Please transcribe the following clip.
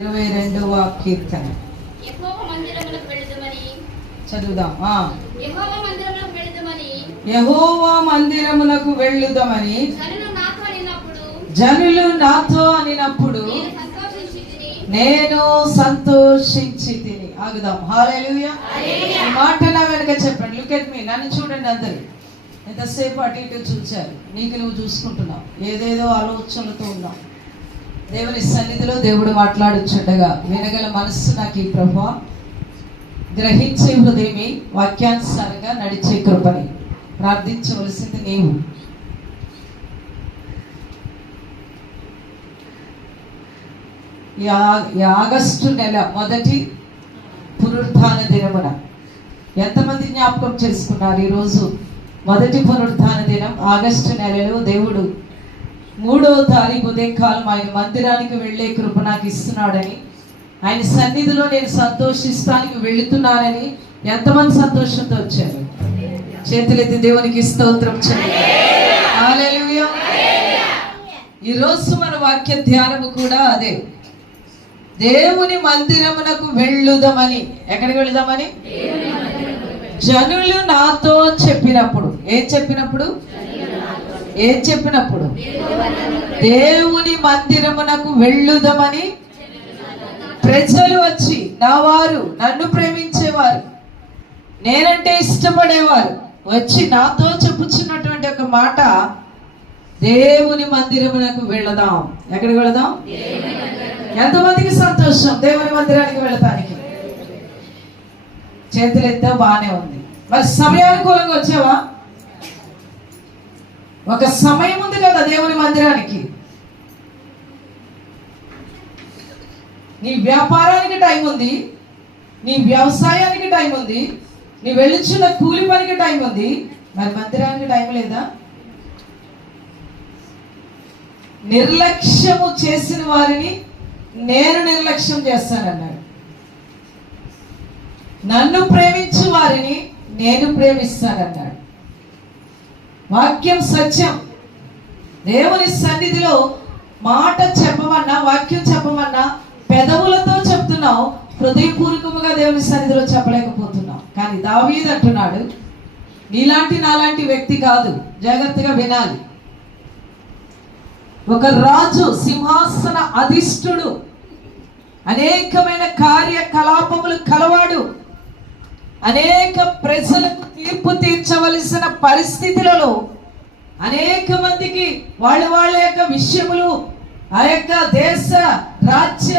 22వ కీర్తన చదువుదాం. యెహోవా మందిరమునకు వెళ్ళుదమని జనులు నాతో అనినప్పుడు నేను సంతోషించి తిని. ఆగుదాం. హల్లెలూయా. ఈ మాట నా వెనక చెప్పండి. Look at me. నన్ను చూడండి. అందరు ఎంతసేపు అటు ఇటు చూశారు. నీకు నువ్వు చూసుకుంటున్నావు, ఏదేదో ఆలోచనలతో ఉన్నావు. దేవుని సన్నిధిలో దేవుడు మాట్లాడుచుండగా వినగల మనస్సు నాకు ఈ ప్రభువా, గ్రహించే హృదయమే, వాక్యానుసారంగా నడిచే కృపని ప్రార్థించవలసింది నీవు. ఈ ఆగస్టు నెల మొదటి పునరుత్థాన దినమున ఎంతమంది జ్ఞాపకం చేసుకున్నారు? ఈరోజు మొదటి పునరుత్థాన దినం. ఆగస్టు నెలలో దేవుడు 3వ తారీఖు ఉదయకాలం ఆయన మందిరానికి వెళ్ళే కృప నాకు ఇస్తున్నాడని, ఆయన సన్నిధిలో నేను సంతోషిస్తానికి వెళుతున్నానని ఎంతమంది సంతోషంతో వచ్చారు? చేతులెత్తి దేవునికి స్తోత్రం చేయండి. హల్లెలూయా. ఈరోజు మన వాక్య ధ్యానము కూడా అదే. దేవుని మందిరమునకు వెళ్ళుదామని. ఎక్కడికి వెళుదామని? జనులు నాతో చెప్పినప్పుడు. ఏం చెప్పినప్పుడు? దేవుని మందిరమునకు వెళ్ళుదామని ప్రజలు వచ్చి, నా వారు, నన్ను ప్రేమించేవారు, నేనంటే ఇష్టపడేవారు వచ్చి నాతో చెప్పుచున్నటువంటి ఒక మాట, దేవుని మందిరమునకు వెళదాం. ఎక్కడికి వెళదాం? ఎంతమందికి సంతోషం దేవుని మందిరానికి వెళ్ళటానికి? చేతులు ఎత్తే బాగానే ఉంది. మరి సమయానుకూలంగా వచ్చావా? ఒక సమయం ఉంది కదా దేవుని మందిరానికి. నీ వ్యాపారానికి టైం ఉంది, నీ వ్యవసాయానికి టైం ఉంది, నీ వెళ్ళుచున్న కూలి పనికి టైం ఉంది. మరి మందిరానికి టైం లేదా? నిర్లక్ష్యము చేసిన వారిని నేను నిర్లక్ష్యం చేస్తానన్నాడు. నన్ను ప్రేమించు వారిని నేను ప్రేమిస్తానన్నాడు. వాక్యం సత్యం. దేవుని సన్నిధిలో మాట చెప్పమన్నా, వాక్యం చెప్పమన్నా పెదవులతో చెప్తున్నావు, హృదయపూర్వకముగా దేవుని సన్నిధిలో చెప్పలేకపోతున్నావు. కానీ దావీదు అంటున్నాడు, నీలాంటి నాలాంటి వ్యక్తి కాదు. జాగ్రత్తగా వినాలి. ఒక రాజు, సింహాసన అధిష్ఠుడు, అనేకమైన కార్యకలాపములు కలవాడు, అనేక ప్రజలకు తీర్పు తీర్చవలసిన పరిస్థితులలో అనేక మందికి వాళ్ళ యొక్క విషయములు, ఆ యొక్క దేశ రాజ్య